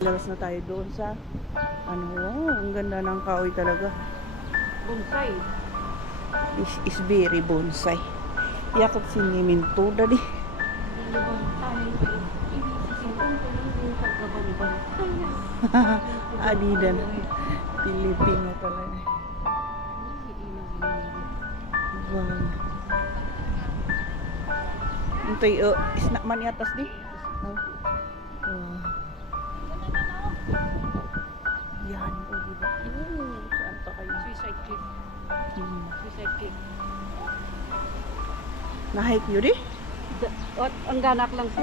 Labas na tayo doon sa ano, wow, ang ganda ng kahoy talaga. Bonsai. This is very bonsai. Yakap siniminto dali. Hindi bonsai. Ibisisimpan ko lang yung pagkabali-bonsai na. Adidan. Pilipino talaga. Wow. Intay, isnak man yatas di. No? Wow. Yan, o diba? Saan pa kayo? Suicide cliff. Suicide cliff. Na-hike nyo di? Ang ganak lang sa...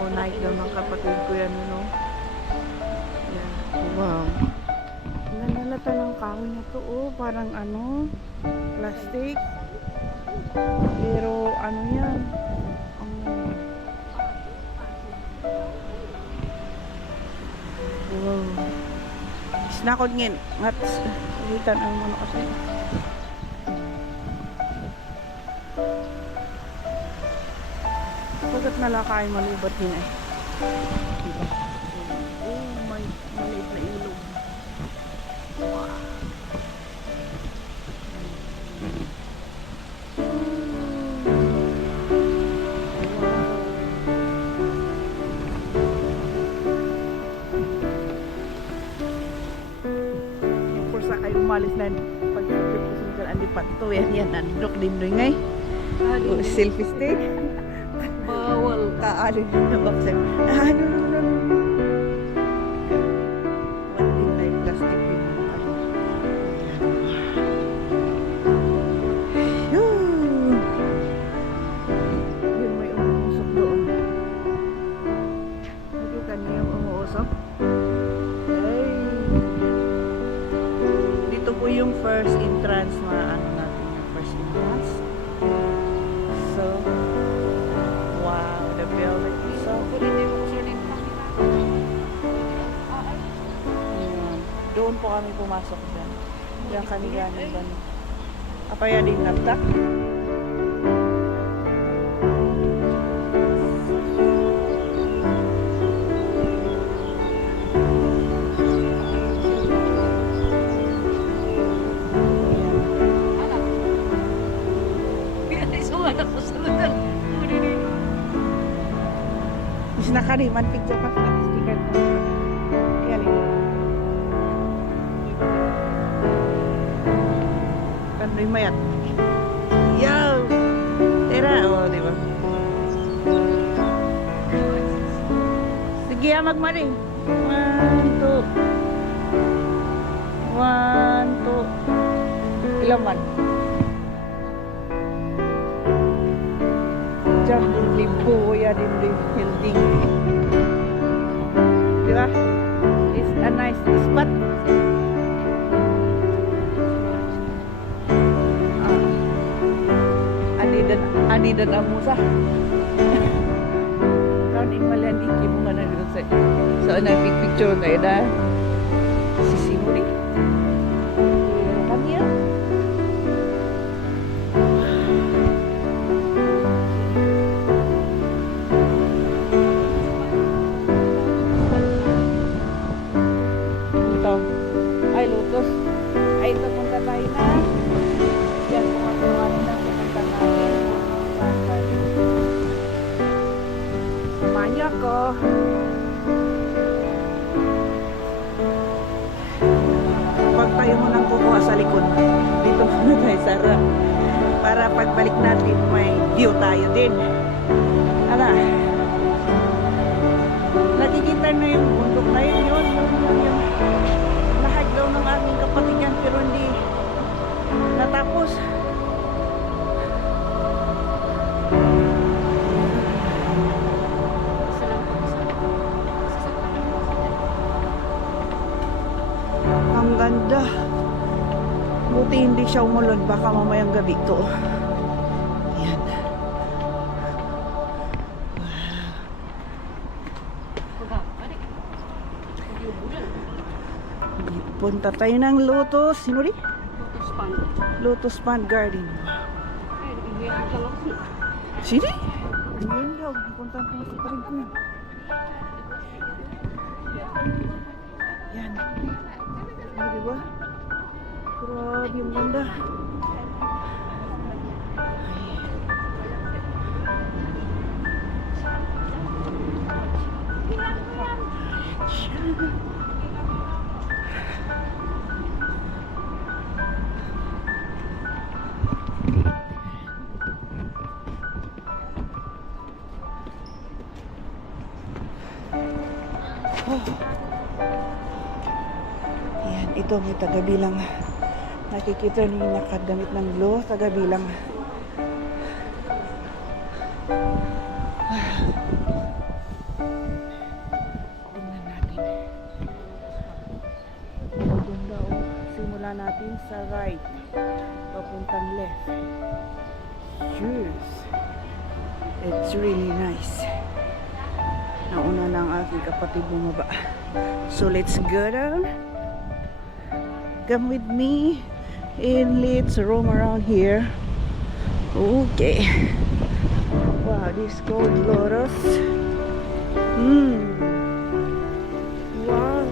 O, na-hike daw ng kapatid ko yan, no? Yan. Wow. Ang ganda ng kahoy na to, oh. Parang ano, plastic. Pero, ano yan? Wow. Sinakod ngin. Ngat, ulitan ang mga kasi. Pagkat nalakay, malubat din eh. Diba? Oh, may maliit na ilog. Wow. Sa kayo umalis na pag-susunod ang lipat ito yan nandok din doon ngay selfie stick Bawal. kaalin na baksan ano one thing like plastic din yun may umuusok doon nakita niyo yung umuusok. Ito po yung first entrance na ano natin yung first entrance. So, wow, the building is so ayan. Doon po kami pumasok dyan. Diyan kami galing ba? Apaya din nagtak. Nakariman picture pa sa sticker ko. Kaya rin. Kandoy mayat. Yo! Tera! O, diba? Sige, magmaring. 1, 2. 1, 2. Ilang man? Diyan, limpo ya din building. Diba? It's a nice spot. Anidan amusa. Karon imalan iki mo man dito sa. So na picture na ida. Sisimuli. Kanya. Ay, Lotus. Ay, ito punta tayo na. Yan, kumatuwa na pupunta natin. Samahan niyo ako. Huwag tayo munang kukuha sa likod. Dito muna tayo sa harap. Para pagbalik natin, may view tayo din. Ala. Nakikita na yung bundok na yun. Yun. Daw ng aming kapatid yan pero hindi natapos. Ang ganda. Buti hindi siya umulod, baka mamayang gabi to. Yan. Punta tayo ng Lotus. Sino rin? Lotus Pond. Lotus Pond Garden. Sini? Ayun daw. Punta ko sa parin ko. di ba? Grabe, yung ganda. Yan, ito may tagabilang. Nakikita niyo yung nakagamit ng glow, tagabilang. Tingnan natin. Maganda oh. Simula natin sa right. Papuntang left. Cheers. It's really nice. Nauna na ang aking kapatid bumaba. So let's go down. Come with me and let's roam around here. Okay. Wow, this gold lotus. Wow.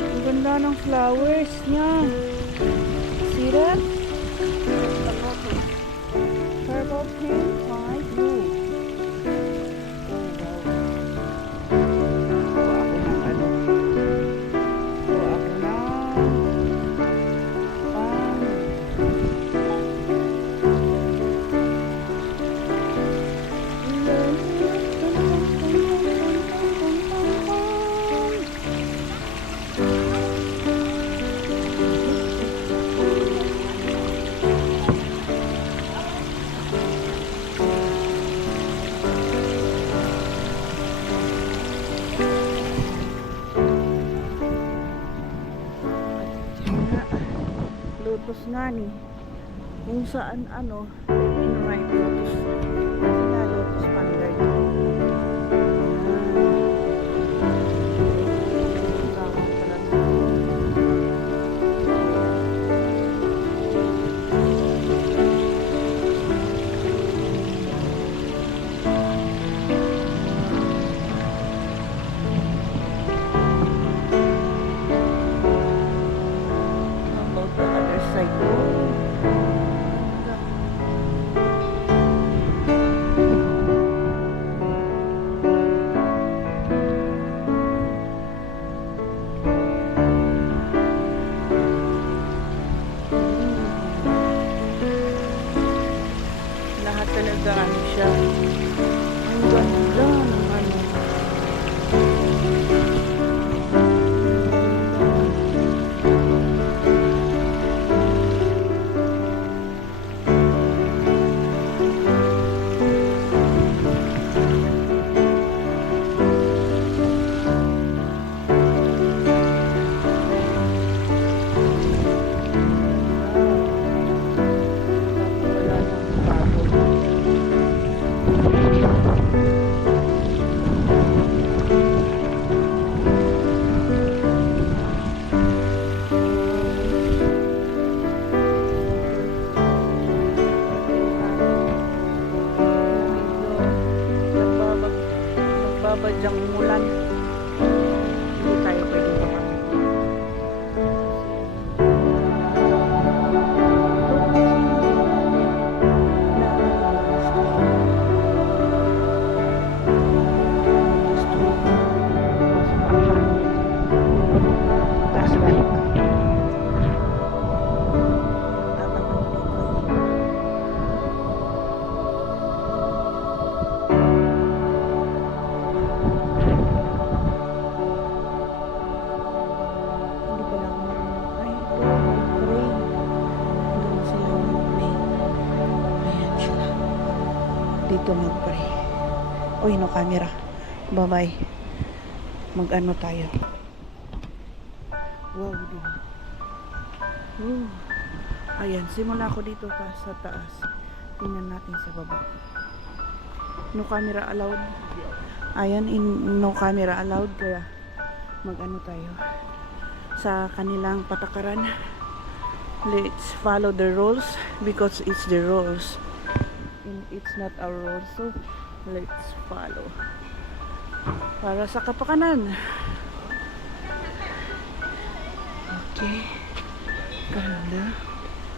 Ang ganda ng flowers niya. See that? Purple, pink, white, blue. Lotus nga ni kung saan ano in right lotus na lotus panday. Lahat talaga ano siya. Ang ganda ng ano. Nagbabadyang umulan. Hindi tayo pwede kapag. Dito mag-pray. Uy, no camera. Bye-bye. Mag-ano tayo. Wow, diba? Ayan, simula ako dito sa taas. Tingnan natin sa baba. No camera allowed. Ayan, no camera allowed. Kaya mag-ano tayo sa kanilang patakaran. Let's follow the rules because it's the rules. It's not our rules, so let's follow para sa kapakanan. Okay. Ganda.